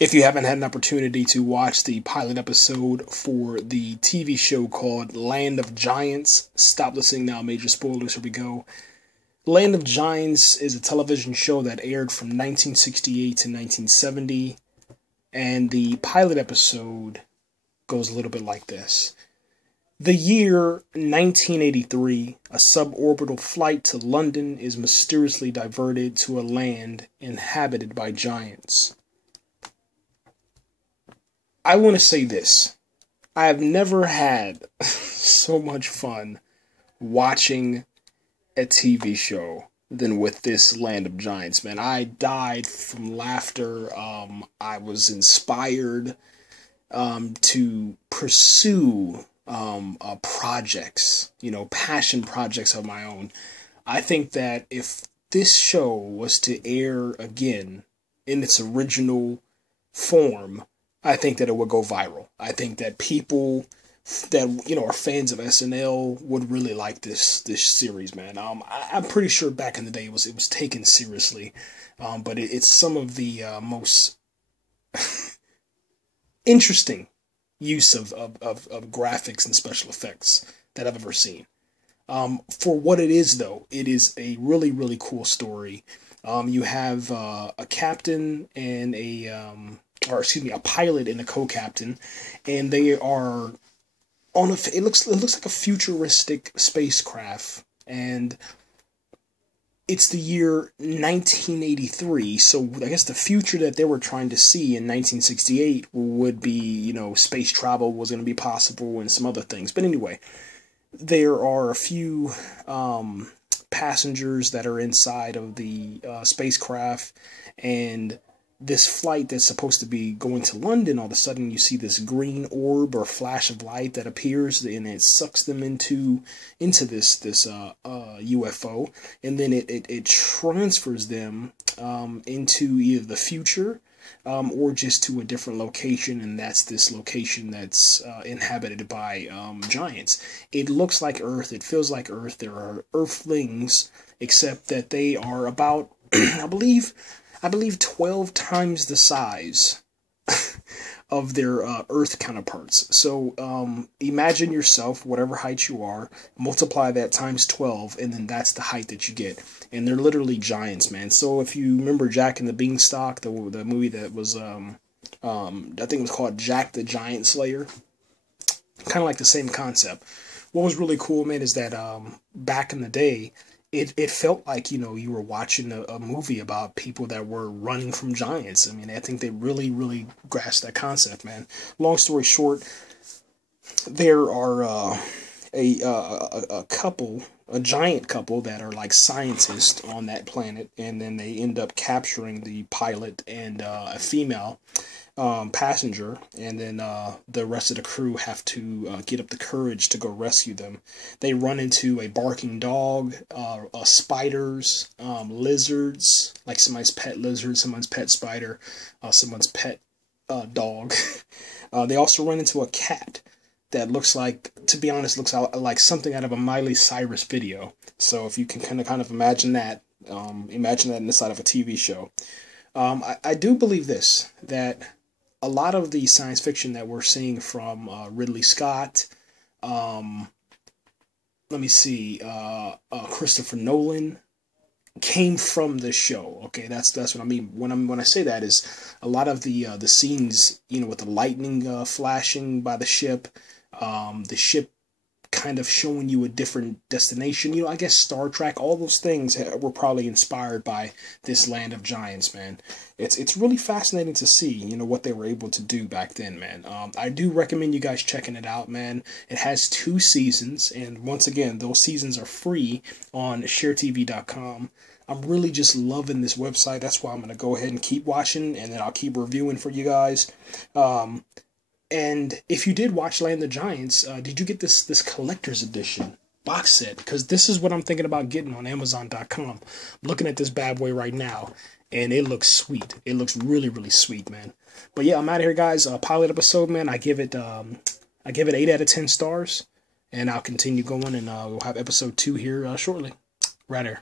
If you haven't had an opportunity to watch the pilot episode for the TV show called Land of Giants, stop listening now, major spoilers, here we go. Land of Giants is a television show that aired from 1968 to 1970, and the pilot episode goes a little bit like this. The year 1983, a suborbital flight to London is mysteriously diverted to a land inhabited by giants. I want to say this. I have never had so much fun watching a TV show than with this Land of Giants, man. I died from laughter. I was inspired to pursue projects, passion projects of my own. I think that if this show was to air again in its original form, I think that it would go viral. I think that people that are fans of SNL would really like this series, man. I'm pretty sure back in the day it was taken seriously, but it's some of the most interesting use of graphics and special effects that I've ever seen. For what it is, though, it is a really, really cool story. You have a captain and a pilot and a co-captain, and they are on it looks like a futuristic spacecraft, and it's the year 1983, so I guess the future that they were trying to see in 1968 would be, space travel was going to be possible and some other things. But anyway, there are a few passengers that are inside of the spacecraft, and this flight that's supposed to be going to London, all of a sudden you see this green orb or flash of light that appears, and it sucks them into this UFO, and then it transfers them into either the future or just to a different location, and that's this location that's inhabited by giants. It looks like Earth, it feels like Earth. There are Earthlings, except that they are about I believe 12 times the size of their Earth counterparts. So imagine yourself, whatever height you are, multiply that times 12, and then that's the height that you get. And they're literally giants, man. So if you remember Jack and the Beanstalk, the movie that was, I think it was called Jack the Giant Slayer, kind of like the same concept. What was really cool, man, is that back in the day, it felt like, you were watching a movie about people that were running from giants. I mean, I think they really, really grasped that concept, man. Long story short, there are a couple, a giant couple that are like scientists on that planet, and then they end up capturing the pilot and a female passenger, and then the rest of the crew have to get up the courage to go rescue them. They run into a barking dog, spiders, lizards, like somebody's pet lizard, someone's pet spider, someone's pet dog. They also run into a cat that looks like, to be honest, looks like something out of a Miley Cyrus video. So if you can kind of imagine that inside of a TV show. I do believe this, that a lot of the science fiction that we're seeing from Ridley Scott, Christopher Nolan, came from this show. Okay, that's what I mean when I say that, is a lot of the scenes, with the lightning flashing by the ship kind of showing you a different destination. I guess Star Trek, all those things were probably inspired by this Land of Giants, man. It's really fascinating to see, what they were able to do back then, man. I do recommend you guys checking it out, man. It has 2 seasons, and once again, those seasons are free on sharetv.com. I'm really just loving this website. That's why I'm going to go ahead and keep watching, and then I'll keep reviewing for you guys. And if you did watch Land of the Giants, did you get this collector's edition box set? Because this is what I'm thinking about getting on Amazon.com. I'm looking at this bad boy right now, and it looks sweet. It looks really, really sweet, man. But yeah, I'm out of here, guys. Pilot episode, man. I give it 8 out of 10 stars, and I'll continue going, and we'll have episode 2 here shortly. Right here.